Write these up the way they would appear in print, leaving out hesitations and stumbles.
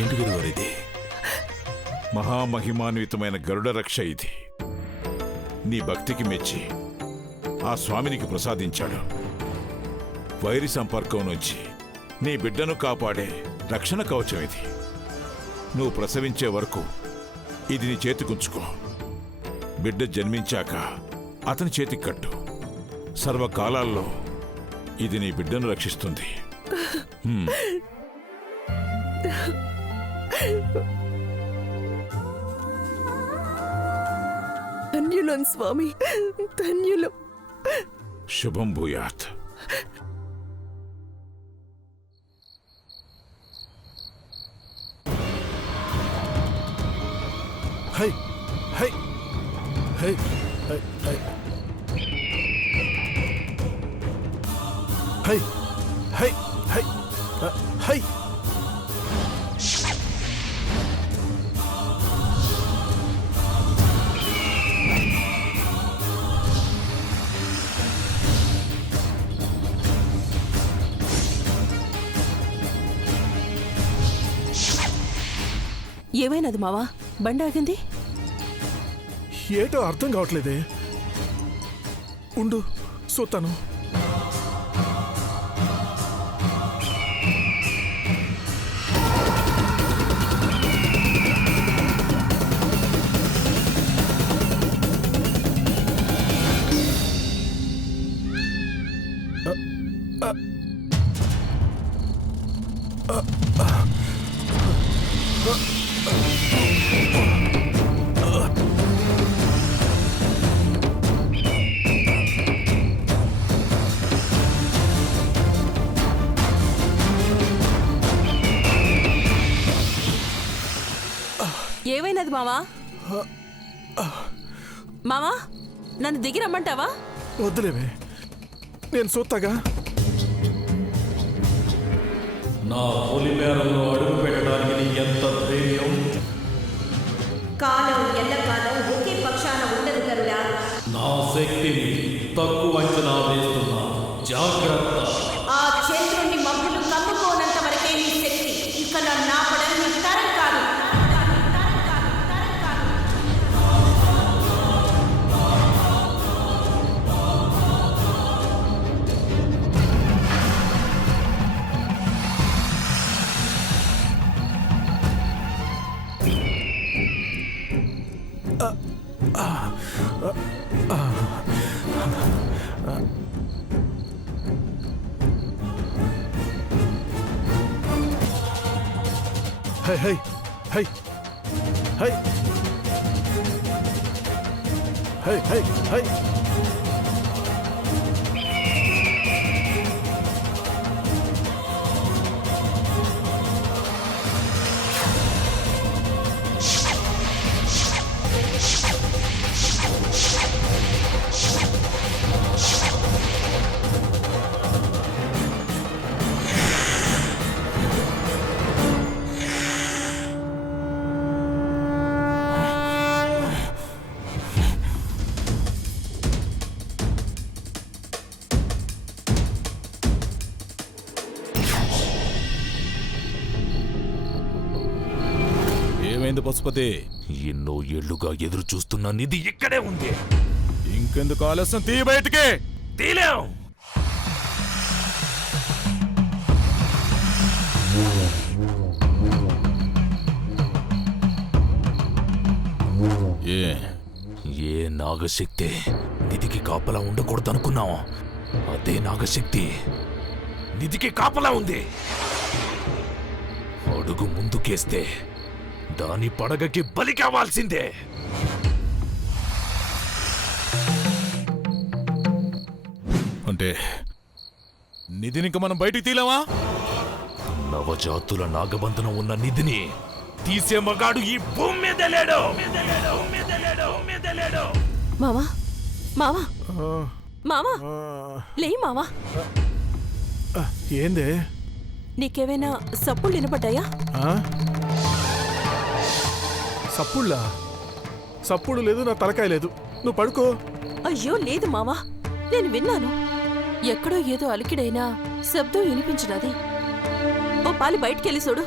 ఏంటి గురువారు ఇది? మహామహిమాన్వితమైన గరుడ రక్ష ఇది. నీ భక్తికి మెచ్చి ఆ స్వామినికి ప్రసాదించాడు. వైరి సంపర్కం నుంచి నీ బిడ్డను కాపాడే రక్షణ కవచం ఇది. నువ్వు ప్రసవించే వరకు ఇది నీ చేతికుంచుకో. బిడ్డ జన్మించాక అతని చేతికి కట్టు. సర్వకాలాల్లో ఇది నీ బిడ్డను రక్షిస్తుంది. ధన్యులం స్వామి, ధన్యులం. శుభం భూయాత్. హై హై హై హై హై హై హై హై. ఏమైనది మావా? బండి ఆగింది. ఏటో అర్థం కావట్లేదే. ఉండు చూస్తాను. ఏమైనది మావా? మావా, నన్ను దిగి రమ్మంటావా? వద్దులేవే, నేను చూస్తాగా. నా పొలిమేరలో అడుగు పెట్టడానికి నీ ఎంత ధైర్యం? కాలం ఎల్లకాలం ఒకే పక్షాన ఉండదు గరుడా. నా శక్తిని తక్కువ అంచనా వేస్తున్నా, జాగ్రత్త. ఆ చంద్రుణ్ణి మబ్బులు కమ్ముకోనంత వరకే నీ శక్తి. ఇక నన్ను ఆపడం నీ తరం కాదు. హై హై హై హై హై హై హై. ఏమైంది పశుపతి? ఎన్నో ఏళ్లుగా ఎదురు చూస్తున్న నిధి ఇక్కడే ఉంది. ఇంకెందుకు ఆలస్యం? తీ బయటికి. తీలేం. ఏ నాగశక్తి నిధికి కాపలా ఉండకూడదనుకున్నాం, అదే నాగశక్తి నిధికి కాపలా ఉంది. అడుగు ముందుకేస్తే దాని పడగకి బలి కావాల్సిందే. అంటే నిధినిక మనం బయటికి తీలేమా? నవజాతుల నాగబంధనం ఉన్న నిధిని తీసే మగాడు ఈ భూమి మీద లేడు. మావా, మావా, మావా, లే మావా. ఏందే? నీకేమైనా సప్పుళ్ళు వినపడ్డాయా? సప్పుళ్ళా? సప్పుడు లేదు, నా తలకాయ లేదు. నువ్వు పడుకో. అయ్యో లేదు మావా, నేను విన్నాను. ఎక్కడో ఏదో అలికిడైనా శబ్దం వినిపించినది. ఓ పాలి బయటికెళ్ళి చూడు.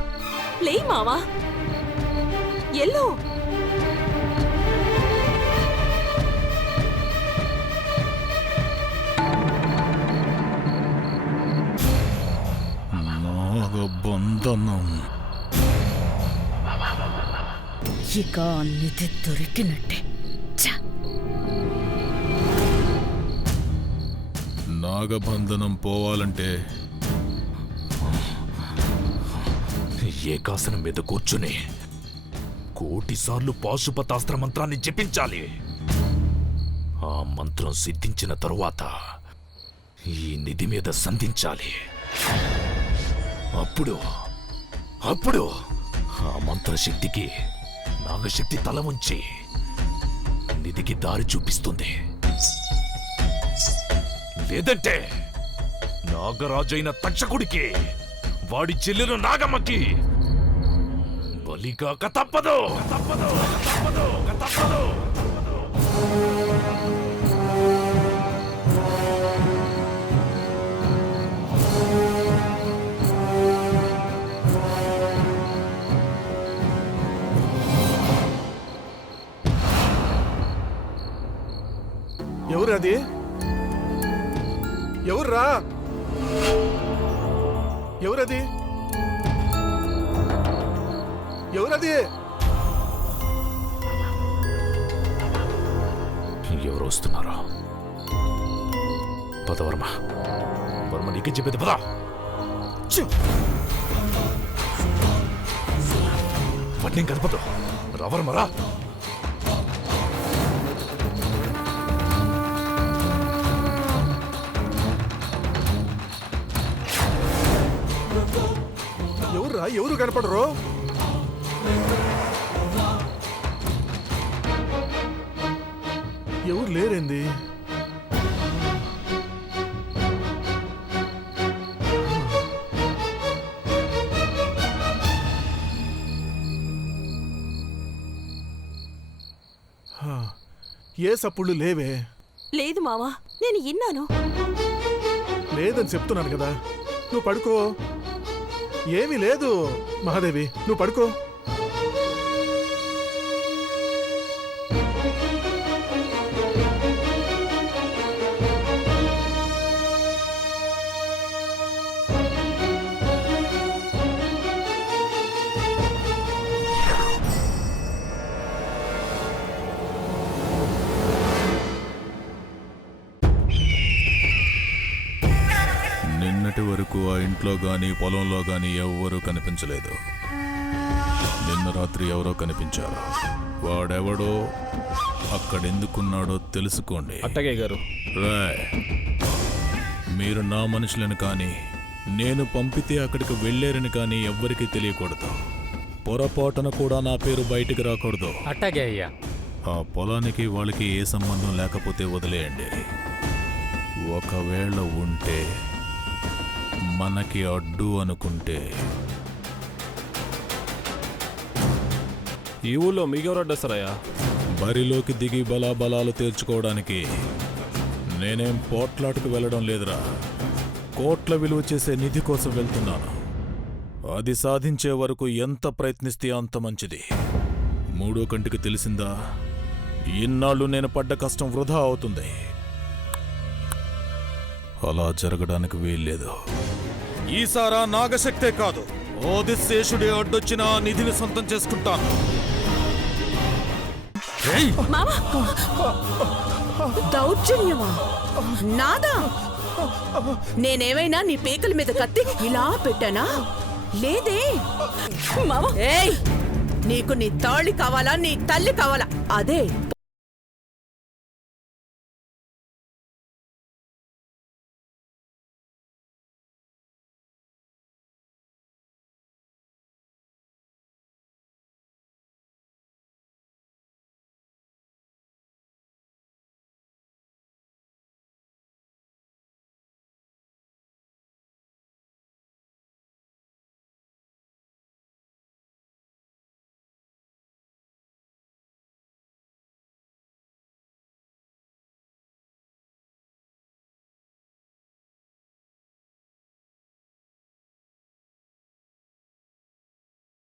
లేయ్ మావా, ఎల్లో. నాగబంధనం. ఇక నిధి దొరికినట్టే. నాగబంధనం పోవాలంటే ఏకాసనం మీద కూర్చుని కోటిసార్లు పాశుపతాస్త్ర మంత్రాన్ని జపించాలి. ఆ మంత్రం సిద్ధించిన తరువాత ఈ నిధి మీద సంధించాలి. అప్పుడు అప్పుడు ఆ మంత్రశక్తికి నాగశక్తి తల ఉంచి నిధికి దారి చూపిస్తుంది. లేదంటే నాగరాజైన తక్షకుడికి, వాడి చెల్లెలు నాగమ్మకి బలికాక తప్పదు. తప్పదు తప్పదు తప్పదు. ఎవరది? ఎవర్రా? ఎవరది? ఎవరది? ఎవరు వస్తున్నారా? పద వర్మ. వర్మ నీకే చెప్పేది పద. వాటిని కలపదు. రా వర్మ రా. ఎవర్రా? ఎవరు కనపడరు? ఎవరు లేరేంది? ఏ సప్పుడు లేవే? లేదు మావా, నేను ఇన్నాను. లేదని చెప్తున్నాను కదా, నువ్వు పడుకో. ఏమీ లేదు మహాదేవి, నువ్వు పడుకో. నిన్నటి వరకు ఆ ఇంట్లో గాని పొలంలో గాని ఎవ్వరూ కనిపించలేదు. నిన్న రాత్రి ఎవరో కనిపించారు. వాడెవడో అక్కడెందుకున్నాడో తెలుసుకోండి. అట్టగే గారు. రాయ్, మీరు నా మనుషులను కానీ నేను పంపితే అక్కడికి వెళ్ళారని కానీ ఎవ్వరికీ తెలియకూడదు. పొరపాటున కూడా నా పేరు బయటికి రాకూడదు. అట్టగే అయ్యా. ఆ పొలానికి వాళ్ళకి ఏ సంబంధం లేకపోతే వదిలేయండి. ఒకవేళ ఉంటే మనకి అడ్డు అనుకుంటే ఈ ఊళ్ళో మీకెవరు అడ్డొస్తారయ్యా? బరిలోకి దిగి బలాబలాలు తీర్చుకోవడానికి నేనేం పోట్లాటకు వెళ్ళడం లేదురా. కోట్ల విలువ చేసే నిధి కోసం వెళ్తున్నాను. అది సాధించే వరకు ఎంత ప్రయత్నిస్తే అంత మంచిది. మూడో కంటికి తెలిసిందా, ఇన్నాళ్ళు నేను పడ్డ కష్టం వృధా అవుతుంది. అలా జరగడానికి వీల్లేదు. ఈసారా నాగశక్తే కాదు, ఓదిశేషుడి అడ్డొచ్చిన ఆ నిధిని సొంతం చేసుకుంటాను. మావా, దౌర్జన్యమా? నాదా? నేనేమైనా నీ పేకల మీద కత్తి ఇలా పెట్టానా? లేదే. మావా, ఏయ్, నీకు నీ తాళి కావాలా, నీ తల్లి కావాలా? అదే